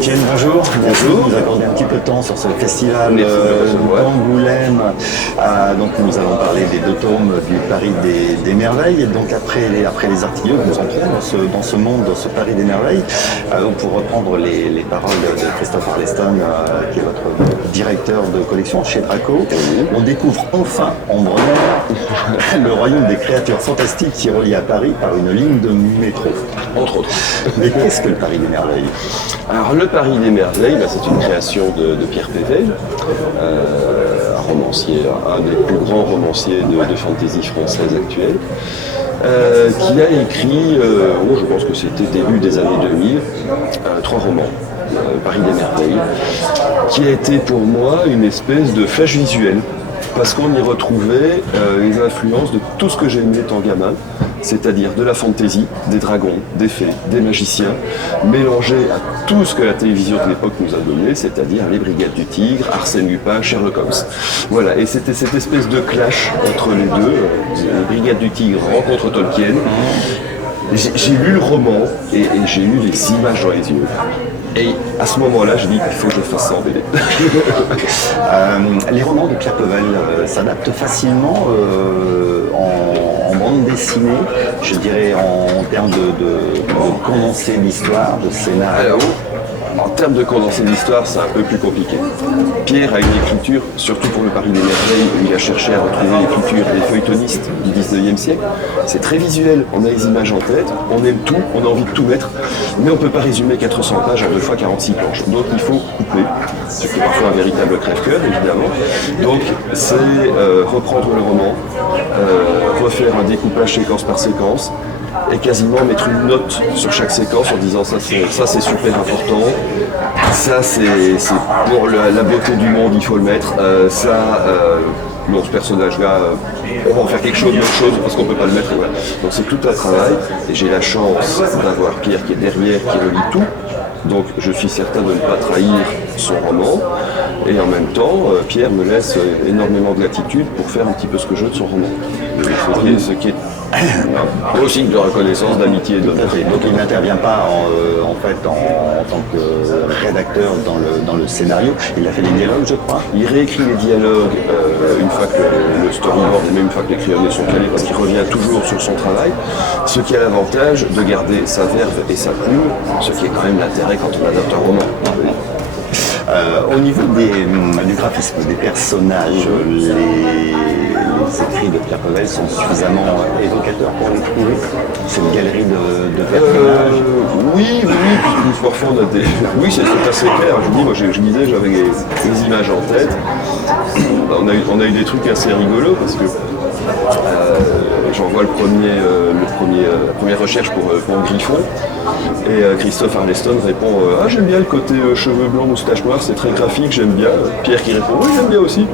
Étienne, bonjour. Merci Bonjour. de nous accorder un petit peu de temps sur ce festival Merci de me recevoir. d'Angoulême. Donc nous allons parler des deux tomes du Paris des Merveilles. Et donc après les artilleurs, nous entrons dans ce monde, dans ce Paris des Merveilles. Donc pour reprendre les paroles de Christophe Arleston, qui est votre directeur de collection chez Draco, on découvre enfin en Bretagne le royaume des créatures fantastiques qui relie à Paris par une ligne de métro. Entre autres. Mais qu'est-ce que le Paris des Merveilles? Alors, le Paris des Merveilles, c'est une création de Pierre Pével, un romancier, un des plus grands romanciers de fantasy française actuelle, qui a écrit, je pense que c'était début des années 2000, 3 romans. Paris des Merveilles, qui a été pour moi une espèce de flash visuel, parce qu'on y retrouvait les influences de tout ce que j'aimais étant gamin, c'est-à-dire de la fantaisie, des dragons, des fées, des magiciens, mélangés à tout ce que la télévision de l'époque nous a donné, c'est-à-dire les Brigades du Tigre, Arsène Lupin, Sherlock Holmes. Voilà, et c'était cette espèce de clash entre les deux. Les Brigades du Tigre rencontrent Tolkien. J'ai lu le roman et j'ai eu les images dans les yeux. Et à ce moment-là, je dis il faut que je fasse ça en BD. Les romans de Pierre Pével s'adaptent facilement en bande dessinée, je dirais en termes de condensé d'histoire, de scénario. Alors, en termes de condensé d'histoire, c'est un peu plus compliqué. Pierre a une écriture, surtout pour le Paris des Merveilles, où il a cherché à retrouver l'écriture des feuilletonistes du 19e siècle. C'est très visuel, on a les images en tête, on aime tout, on a envie de tout mettre, mais on ne peut pas résumer 400 pages en 2 fois 46 planches. Donc il faut couper, ce qui est parfois un véritable crève-cœur, évidemment. Donc c'est reprendre le roman, refaire un découpage séquence par séquence, et quasiment mettre une note sur chaque séquence en disant ça c'est super important, ça c'est pour la beauté du monde, il faut le mettre, non, ce personnage-là, on va en faire quelque chose, d'autre chose, parce qu'on ne peut pas le mettre. Voilà. Donc c'est tout un travail, et j'ai la chance d'avoir Pierre qui est derrière, qui relie tout. Donc je suis certain de ne pas trahir son roman, et en même temps, Pierre me laisse énormément de latitude pour faire un petit peu ce que je veux de son roman. Ce qui est aussi de reconnaissance, d'amitié et d'honnêteté. Donc il n'intervient pas en tant que rédacteur dans le scénario, il a fait les dialogues, je crois. Il réécrit les dialogues une fois que le storyboard et même une fois que les crayonnés sont calés, parce qu'il revient toujours sur son travail, ce qui a l'avantage de garder sa verve et sa plume, ce qui est quand même l'intérêt quand on adapte un roman. Au niveau du graphisme, des personnages, les écrits de Pierre Pével sont suffisamment évocateurs pour les trouver. C'est une galerie de personnages. Oui, puisque parfois on a des... Oui, c'est assez clair. Je disais, j'avais les images en tête. On a eu des trucs assez rigolos parce que j'envoie la première recherche pour Griffon. Et Christophe Arleston répond j'aime bien le côté cheveux blancs, moustache noire, c'est très graphique, j'aime bien. Pierre qui répond oui, j'aime bien aussi.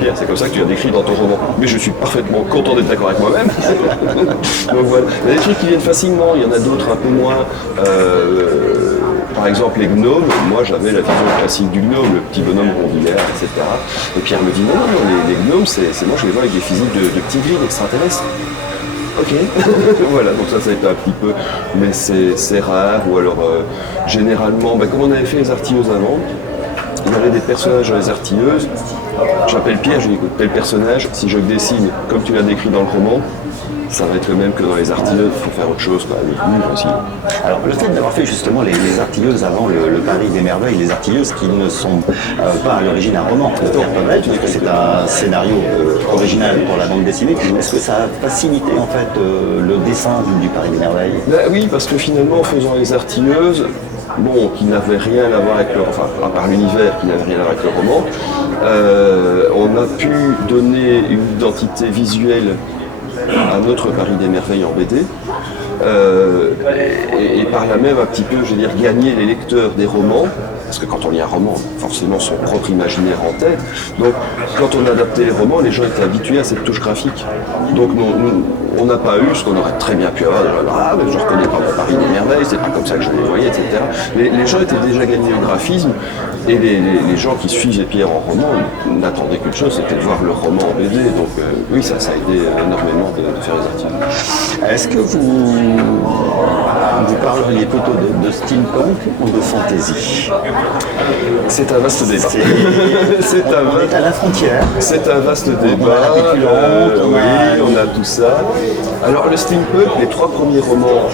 Pierre, c'est comme ça que tu as décrit dans ton roman. Mais je suis parfaitement content d'être d'accord avec moi-même. Donc voilà, il y a des trucs qui viennent facilement, il y en a d'autres un peu moins. Par exemple, les gnomes, moi j'avais la vision classique du gnome, le petit bonhomme rondillaire, etc. Et Pierre me dit non, les gnomes, c'est moi je les vois avec des physiques de petits gris, d'extraterrestres. Ok, voilà, donc ça été un petit peu, mais c'est rare, ou alors généralement, comme on avait fait les artilleuses avant, il y avait des personnages dans les artilleuses, j'appelle Pierre, je lui dis écoute, tel personnage, si je le dessine comme tu l'as décrit dans le roman, ça va être le même que dans les artilleuses, il faut faire autre chose, les livres aussi. Alors le fait d'avoir fait justement les artilleuses avant le Paris des Merveilles, les artilleuses qui ne sont pas à l'origine un roman de Pierre Pével, puisque c'est un scénario original pour la bande dessinée, est-ce que ça a facilité en fait le dessin du Paris des Merveilles? Oui, parce que finalement en faisant les artilleuses, qui n'avait rien à voir avec à part l'univers, qui n'avait rien à voir avec le roman, on a pu donner une identité visuelle à notre Paris des Merveilles en BD, et par là même un petit peu, je veux dire, gagner les lecteurs des romans, parce que quand on lit un roman, forcément son propre imaginaire en tête, donc quand on adaptait les romans, les gens étaient habitués à cette touche graphique. Donc on n'a pas eu ce qu'on aurait très bien pu avoir, mais je ne reconnais pas mon Paris des Merveilles, c'est pas comme ça que je les voyais, etc. Les gens étaient déjà gagnés au graphisme, Et les gens qui suivaient Pierre en roman n'attendaient qu'une chose, c'était de voir le roman en BD. Donc oui, ça a aidé énormément de faire les articles. Est-ce que vous parleriez plutôt de steampunk ou de fantasy? C'est un vaste débat. On est à la frontière. C'est un vaste débat. Oui, on a tout ça. Alors le steampunk, les 3 premiers romans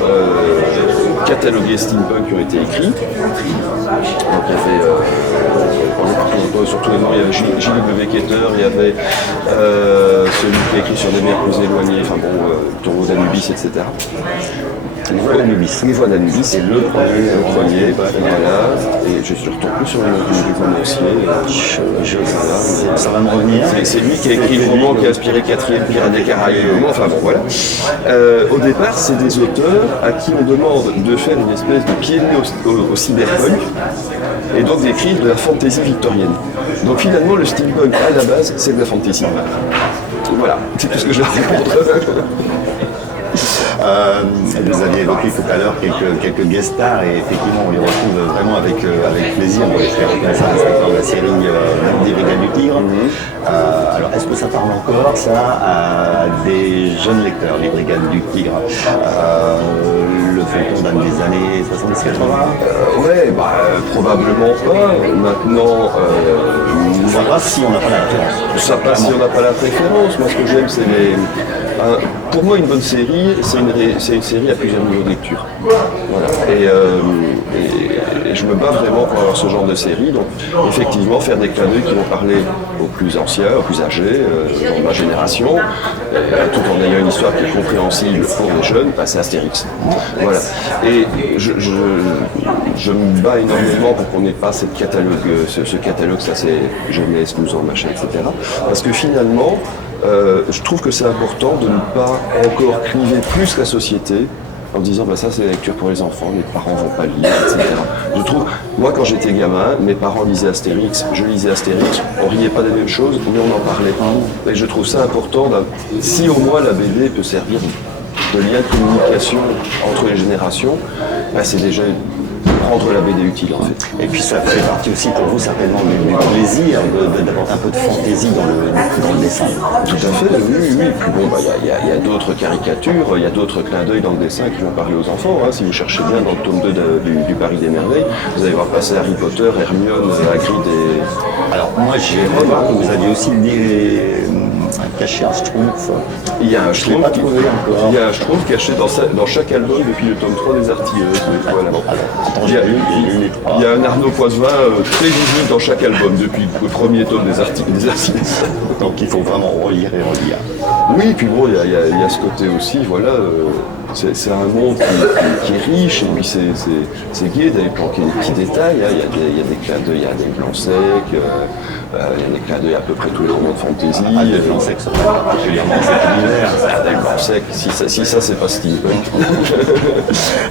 catalogués steampunk qui ont été écrits. Donc il y avait, surtout les noms, il y avait J.W. Keter, il y avait celui qui a écrit sur des mers plus éloignées, enfin bon, Tourneau d'Anubis, etc. Les voix d'Anubis. Les voix d'Anubis, c'est le premier, voilà. Et je retombe plus sur le nom du romancier. Ça va me revenir. C'est lui qui a écrit le roman qui a inspiré 4e Pirates des Caraïbes. Enfin bon, voilà. Au départ, c'est des auteurs à qui on demande de faire une espèce de pied de nez au cyberpunk et donc d'écrire de la fantaisie victorienne. Donc finalement, le steampunk à la base, c'est de la fantaisie. Voilà, c'est tout ce que je vais répondre. Vous aviez évoqué tout à l'heure quelques guest stars et effectivement on les retrouve vraiment avec plaisir. On les fait reconnaître à l'inspecteur de la série des Brigades du Tigre. Alors est-ce que ça parle encore ça à des jeunes lecteurs des Brigades du Tigre? Le feuilleton date des années 70-80? Ouais, probablement pas. Maintenant, ça passe si on n'a pas la référence. Ça passe si on n'a pas la préférence. Moi, ce que j'aime, c'est les. Pour moi, une bonne série, c'est une série à plusieurs niveaux de lecture. Voilà. Et je me bats vraiment pour avoir ce genre de série. Donc, effectivement, faire des clins d'œil qui vont parler aux plus anciens, aux plus âgés, dans ma génération, tout en ayant une histoire qui est compréhensible pour les jeunes, c'est Astérix. Voilà. Et je me bats énormément pour qu'on n'ait pas ce catalogue, ça c'est jeunesse, 12 ans, machin, etc. Parce que finalement, je trouve que c'est important de ne pas encore cliver plus la société en disant ça c'est la lecture pour les enfants, les parents vont pas lire, etc. Je trouve, moi quand j'étais gamin, mes parents lisaient Astérix, je lisais Astérix, on riait pas des mêmes choses, mais on en parlait. Et je trouve ça important, si au moins la BD peut servir de lien de communication entre les générations, c'est déjà rendre la BD utile en fait. Et puis ça fait partie aussi pour vous certainement du plaisir d'avoir un peu de fantaisie dans le dessin. Tout à fait, oui. Puis bon, il y a d'autres caricatures, il y a d'autres clins d'œil dans le dessin qui vont parler aux enfants. Si vous cherchez bien dans le tome 2 du Paris des Merveilles, vous allez voir passer Harry Potter, Hermione, Hagrid et... Alors moi j'ai remarqué que vous aviez aussi caché un Schtroumpf. Il y a un Schtroumpf caché dans chaque album depuis le tome 3 des Artilleuses. Voilà. Il y a un Arnaud Poitevin très visible dans chaque album depuis le premier tome des Artilleuses. Donc il faut vraiment relire et relire. Oui, puis bon, il y a ce côté aussi, voilà. C'est un monde qui est riche et puis c'est gai d'aller planquer des petits détails. Il y a des clins d'œil, il y a des blancs secs, il y a des clins d'œil à peu près tous les romans de fantasy. Des blancs secs, ça va particulièrement cet univers. Des blancs secs, si ça c'est pas steampunk.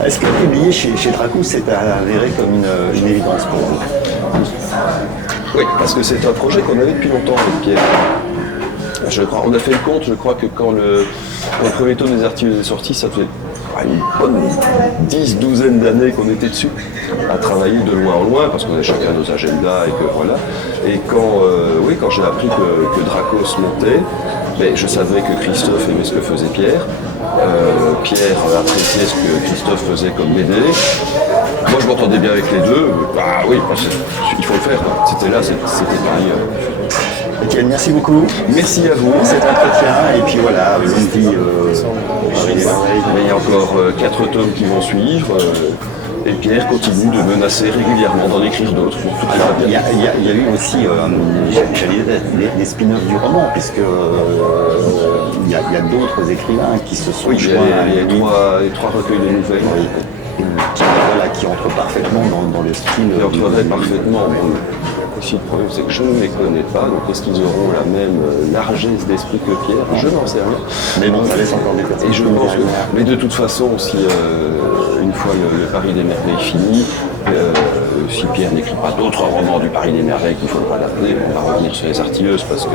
Est-ce que publier chez Dracou s'est avéré comme une évidence pour vous? Oui, parce que c'est un projet qu'on avait depuis longtemps avec Pierre. On a fait le compte, je crois que quand le premier tome des Artilleuses est sorti, ça fait une bonne 10-12 d'années qu'on était dessus, à travailler de loin en loin, parce qu'on avait chacun nos agendas et que voilà. Et quand j'ai appris que Dracos montait, je savais que Christophe aimait ce que faisait Pierre. Pierre appréciait ce que Christophe faisait comme BD. Moi je m'entendais bien avec les deux. Oui, il faut le faire. C'était là, c'était pareil. Étienne, merci beaucoup. Merci à vous. Cet entretien. Et puis voilà, longue vie. Il y a encore 4 tomes qui vont suivre. Et Pierre continue de menacer régulièrement d'en écrire d'autres. Il y a eu aussi, des spin-offs du roman, puisque il y a d'autres écrivains qui se sont joints. Il y a les 3 recueils de nouvelles. Qui entrent parfaitement dans le style. Ils entreraient parfaitement. Aussi, le problème, c'est que je ne les connais pas, donc est-ce qu'ils auront la même largesse d'esprit que Pierre? Je n'en sais rien. Mais bon, ça laisse encore des côtés. Et je pense que, mais de toute façon, si une fois le Paris des Merveilles fini, si Pierre n'écrit pas d'autres romans du Paris des Merveilles qu'il faudra l'appeler, on va revenir sur les Artilleuses, parce que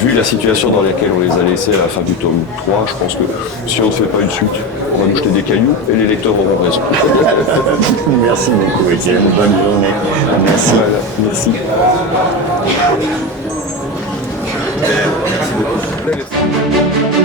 vu la situation dans laquelle on les a laissés à la fin du tome 3, je pense que si on ne fait pas une suite, on va nous jeter des cailloux et les lecteurs auront raison. Merci beaucoup, Étienne. Bonne journée. Merci. Voilà. Merci. Merci beaucoup.